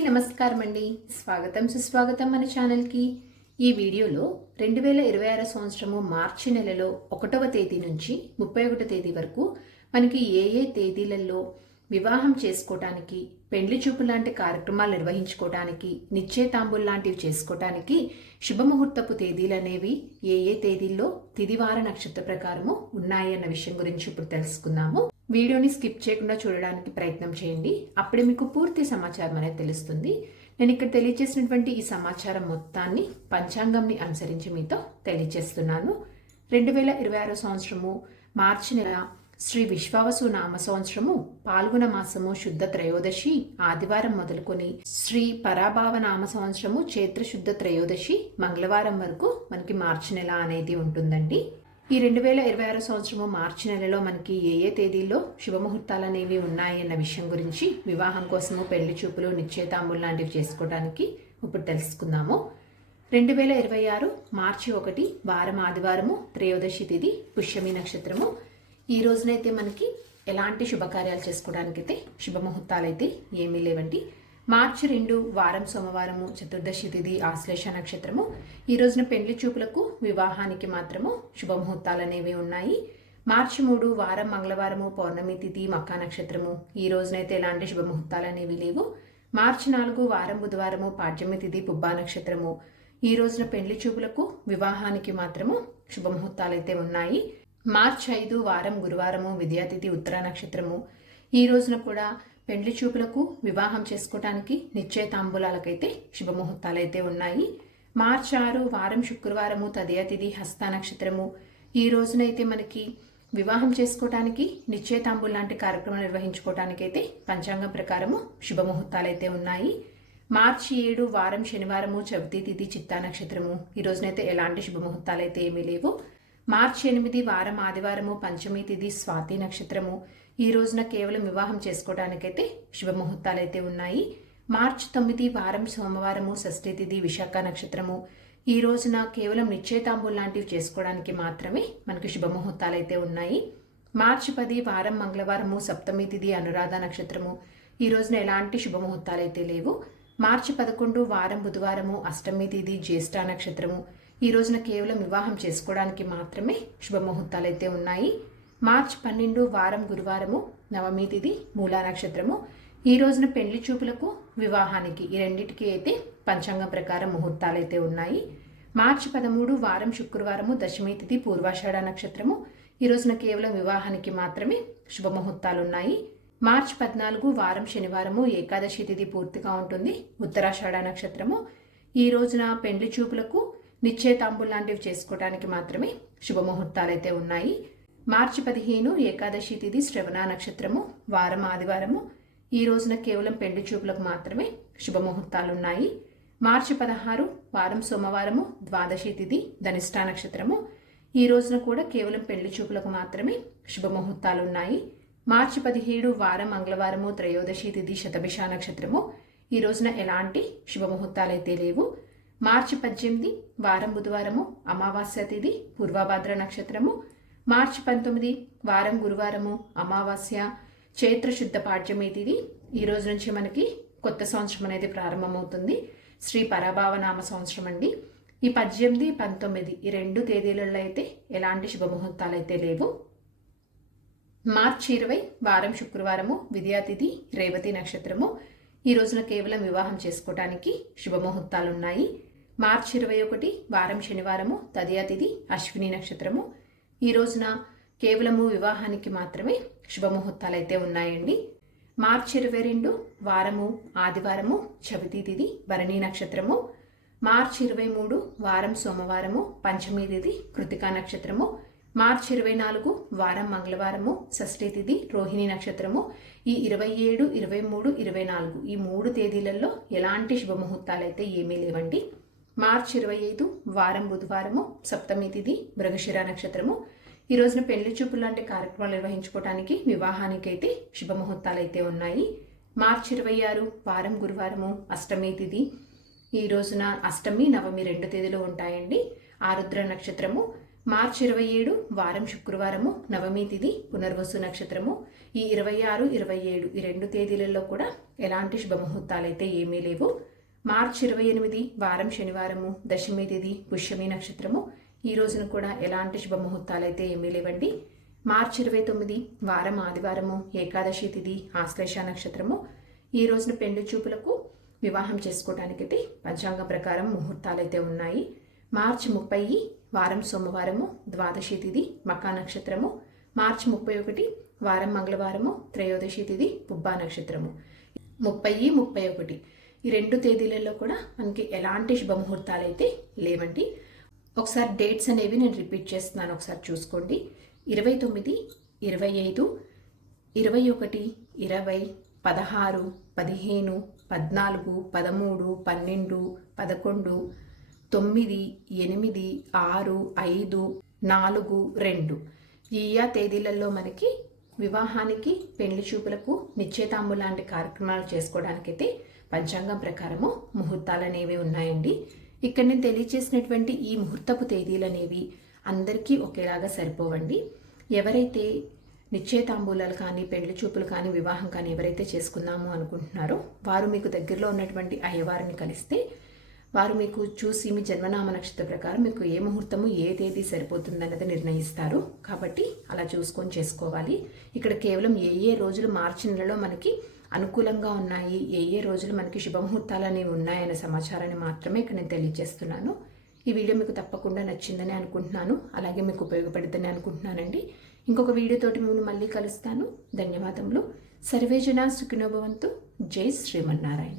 అందరికీ నమస్కారం అండి. స్వాగతం సుస్వాగతం మన ఛానల్కి. ఈ వీడియోలో 2026 సంవత్సరము మార్చి నెలలో 1వ తేదీ నుంచి 31వ తేదీ వరకు మనకి ఏ తేదీలలో వివాహం చేసుకోవటానికి, పెండ్లి చూపు లాంటి కార్యక్రమాలు నిర్వహించుకోవటానికి, నిశ్చయతాంబూలు లాంటివి చేసుకోవటానికి శుభముహూర్తపు తేదీలు అనేవి ఏ తేదీల్లో తిదివార నక్షత్ర ప్రకారము ఉన్నాయి అన్న విషయం గురించి ఇప్పుడు తెలుసుకుందాము. వీడియోని స్కిప్ చేయకుండా చూడడానికి ప్రయత్నం చేయండి. అప్పుడే మీకు పూర్తి సమాచారం అనేది తెలుస్తుంది. నేను ఇక్కడ తెలియజేసినటువంటి ఈ సమాచారం మొత్తాన్ని పంచాంగంని అనుసరించి మీతో తెలియజేస్తున్నాను. 2026 సంవత్సరము మార్చి నెల శ్రీ విశ్వావసు నామ సంవత్సరము పాల్గొన మాసము శుద్ధ త్రయోదశి ఆదివారం మొదలుకొని శ్రీ పరాభావ నామ సంవత్సరము చైత్ర శుద్ధ త్రయోదశి మంగళవారం వరకు మనకి మార్చి నెల అనేది ఉంటుందండి. ఈ 2026 సంవత్సరము మార్చి నెలలో మనకి ఏ తేదీల్లో శుభముహూర్తాలు అనేవి ఉన్నాయి అన్న విషయం గురించి, వివాహం కోసము పెళ్లి చూపులు, నిశ్చయతాంబూలు లాంటివి చేసుకోవడానికి ఇప్పుడు తెలుసుకుందాము. 2026 మార్చి 1 వారం ఆదివారము, త్రయోదశి తిథి, పుష్యమి నక్షత్రము. ఈ రోజునైతే మనకి ఎలాంటి శుభకార్యాలు చేసుకోవడానికైతే శుభముహూర్తాలు అయితే ఏమీ లేవండి. మార్చి 2 వారం సోమవారము, చతుర్దశి తిథి, ఆశ్లేష నక్షత్రము. ఈ రోజున పెండ్లి చూపులకు, వివాహానికి మాత్రము శుభముహూర్తాలు అనేవి ఉన్నాయి. మార్చి 3 వారం మంగళవారము, పౌర్ణమి తిథి, మక్కా నక్షత్రము. ఈ రోజునైతే ఎలాంటి శుభముహూర్తాలు అనేవి లేవు. మార్చి 4 వారం బుధవారము, పాడ్యమి తిథి, పుబ్బా నక్షత్రము. ఈ రోజున పెండ్లి చూపులకు, వివాహానికి మాత్రము శుభముహూర్తాలు అయితే ఉన్నాయి. మార్చి 5 వారం గురువారము, విద్యాతిథి, ఉత్తర నక్షత్రము. ఈ రోజున కూడా పెండ్లి చూపులకు, వివాహం చేసుకోవటానికి, నిశ్చయతాంబూలాలకైతే శుభముహూర్తాలు అయితే ఉన్నాయి. మార్చి 6 వారం శుక్రవారము, తదియ తిథి, హస్త నక్షత్రము. ఈ రోజునైతే మనకి వివాహం చేసుకోవటానికి, నిశ్చయతాంబూలు లాంటి కార్యక్రమాలు నిర్వహించుకోవటానికి అయితే పంచాంగం ప్రకారము శుభముహూర్తాలు అయితే ఉన్నాయి. మార్చి 7 వారం శనివారము, చవితి తిథి, చిత్తా నక్షత్రము. ఈ రోజునైతే ఎలాంటి శుభముహూర్తాలు అయితే ఏమీ లేవు. మార్చి 8 వారం ఆదివారము, పంచమి తిథి, స్వాతి నక్షత్రము. ఈ రోజున కేవలం వివాహం చేసుకోవడానికైతే శుభముహూర్తాలు అయితే ఉన్నాయి. మార్చి 9 వారం సోమవారము, షష్ఠి తిథి, విశాఖ నక్షత్రము. ఈ రోజున కేవలం నిశ్చయతాంబూలు లాంటివి చేసుకోవడానికి మాత్రమే మనకి శుభముహూర్తాలు అయితే ఉన్నాయి. మార్చి 10 వారం మంగళవారము, సప్తమి తిథి, అనురాధ నక్షత్రము. ఈ రోజున ఎలాంటి శుభముహూర్తాలు అయితే లేవు. మార్చి 11 వారం బుధవారము, అష్టమి తిథి, జ్యేష్ఠ నక్షత్రము. ఈ రోజున కేవలం వివాహం చేసుకోవడానికి మాత్రమే శుభముహూర్తాలు అయితే ఉన్నాయి. మార్చి 12 వారం గురువారము, నవమి తిథి, మూలా నక్షత్రము. ఈ రోజున పెండ్లి చూపులకు, వివాహానికి, ఈ రెండింటికి అయితే పంచాంగం ప్రకారం ముహూర్తాలు అయితే ఉన్నాయి. మార్చి 13 వారం శుక్రవారము, దశమి తిథి, పూర్వాషాఢ నక్షత్రము. ఈ రోజున కేవలం వివాహానికి మాత్రమే శుభముహూర్తాలు ఉన్నాయి. మార్చి 14 వారం శనివారము, ఏకాదశి తిథి పూర్తిగా ఉంటుంది, ఉత్తరాషాఢ నక్షత్రము. ఈ రోజున పెండ్లి చూపులకు, నిశ్చయతాంబూలు లాంటివి చేసుకోవడానికి మాత్రమే శుభముహూర్తాలు అయితే ఉన్నాయి. మార్చి 15 ఏకాదశి తిథి, శ్రవణ నక్షత్రము, వారం ఆదివారము. ఈ రోజున కేవలం పెండ్లి చూపులకు మాత్రమే శుభముహూర్తాలు ఉన్నాయి. మార్చి 16 వారం సోమవారము, ద్వాదశి తిథి, ధనిష్ఠ నక్షత్రము. ఈ రోజున కూడా కేవలం పెండ్లి చూపులకు మాత్రమే శుభముహూర్తాలు ఉన్నాయి. మార్చి 17 వారం మంగళవారము, త్రయోదశి తిథి, శతభిష నక్షత్రము. ఈ రోజున ఎలాంటి శుభముహూర్తాలు అయితే లేవు. మార్చి 18 వారం బుధవారము, అమావాస్య తిథి, పూర్వభాద్ర నక్షత్రము. మార్చి 19 వారం గురువారము, అమావాస్య, చైత్ర శుద్ధ పాడ్యమి తిథి. ఈ రోజు నుంచి మనకి కొత్త సంవత్సరం అనేది ప్రారంభమవుతుంది. శ్రీ పరాభావ నామ సంవత్సరం అండి. ఈ 18, 19 ఈ 2 తేదీలలో అయితే ఎలాంటి శుభముహూర్తాలు అయితే లేవు. మార్చి 20 వారం శుక్రవారము, విద్యాతిథి, రేవతి నక్షత్రము. ఈ రోజున కేవలం వివాహం చేసుకోవటానికి శుభముహూర్తాలు ఉన్నాయి. మార్చి 21 వారం శనివారము, తదియ తిథి, అశ్విని నక్షత్రము. ఈ రోజున కేవలము వివాహానికి మాత్రమే శుభముహూర్తాలు అయితే ఉన్నాయండి. మార్చి 22 వారము ఆదివారము, చవితి తిథి, భరణి నక్షత్రము. మార్చి 23 వారం సోమవారము, పంచమి తిథి, కృతికా నక్షత్రము. మార్చి 24 వారం మంగళవారము, షష్ఠి తిథి, రోహిణి నక్షత్రము. ఈ 27, 23, 24 ఈ 3 తేదీలలో ఎలాంటి శుభముహూర్తాలు అయితే ఏమీ లేవండి. మార్చి 25 వారం బుధవారము, సప్తమి తిథి, మృగశిర నక్షత్రము. ఈ రోజున పెళ్లి చూపులు లాంటి కార్యక్రమాలు నిర్వహించుకోవడానికి, వివాహానికి అయితే శుభముహూర్తాలు అయితే ఉన్నాయి. మార్చి 26 వారం గురువారము, అష్టమి తిథి. ఈ రోజున అష్టమి, నవమి 2 తేదీలు ఉంటాయండి. ఆరుద్ర నక్షత్రము. మార్చి 27 వారం శుక్రవారము, నవమి తిథి, పునర్వసు నక్షత్రము. ఈ 26, 27 ఈ 2 తేదీలలో కూడా ఎలాంటి శుభముహూర్తాలైతే ఏమీ లేవు. మార్చి 28 వారం శనివారము, దశమి తిథి, పుష్యమి నక్షత్రము. ఈ రోజున కూడా ఎలాంటి శుభముహూర్తాలైతే ఏమీ లేవండి. మార్చి 29 వారం ఆదివారము, ఏకాదశి తిథి, ఆశ్లేష నక్షత్రము. ఈ రోజున పెండ్లి చూపులకు వివాహం చేసుకోవడానికైతే పంచాంగం ప్రకారం ముహూర్తాలైతే ఉన్నాయి. మార్చి 30 వారం సోమవారము, ద్వాదశి తిథి, మకా నక్షత్రము. మార్చి 31 వారం మంగళవారము, త్రయోదశి తిథి, పుబ్బా నక్షత్రము. 30, 31 ఈ 2 తేదీలలో కూడా మనకి ఎలాంటి శుభముహూర్తాలైతే లేవండి. ఒకసారి డేట్స్ అనేవి నేను రిపీట్ చేస్తున్నాను, ఒకసారి చూసుకోండి. 29, 25, 21, 20, 16, 15, 14, 13, 12, 11, 9, 8, 6, 5, 4, 2 ఈ తేదీలలో మనకి వివాహానికి, పెళ్లి చూపులకు, నిశ్చయితాంబు లాంటి కార్యక్రమాలు చేసుకోవడానికైతే పంచాంగం ప్రకారము ముహూర్తాలు అనేవి ఉన్నాయండి. ఇక్కడ నేను తెలియజేసినటువంటి ఈ ముహూర్తపు తేదీలు అనేవి అందరికీ ఒకేలాగా సరిపోవండి. ఎవరైతే నిశ్చయితాంబూలాలు కానీ, పెళ్లి చూపులు కానీ, వివాహం కానీ ఎవరైతే చేసుకుందాము అనుకుంటున్నారో వారు మీకు దగ్గరలో ఉన్నటువంటి అయ్యవారిని కలిస్తే వారు మీకు చూసి మీ జన్మనామ నక్షత్ర ప్రకారం మీకు ఏ ముహూర్తము, ఏ తేదీ సరిపోతుందన్నది నిర్ణయిస్తారు. కాబట్టి అలా చూసుకొని చేసుకోవాలి. ఇక్కడ కేవలం ఏ రోజులు మార్చి నెలలో మనకి అనుకూలంగా ఉన్నాయి, ఏ రోజులు మనకి శుభముహూర్తాలు అనేవి ఉన్నాయనే సమాచారాన్ని మాత్రమే ఇక్కడ నేను తెలియజేస్తున్నాను. ఈ వీడియో మీకు తప్పకుండా నచ్చిందని అనుకుంటున్నాను, అలాగే మీకు ఉపయోగపడుతుందని అనుకుంటున్నానండి. ఇంకొక వీడియోతోటి మిమ్మల్ని మళ్ళీ కలుస్తాను. ధన్యవాదములు. సర్వేజన సుఖినో భవంతు. జై శ్రీమన్నారాయణ.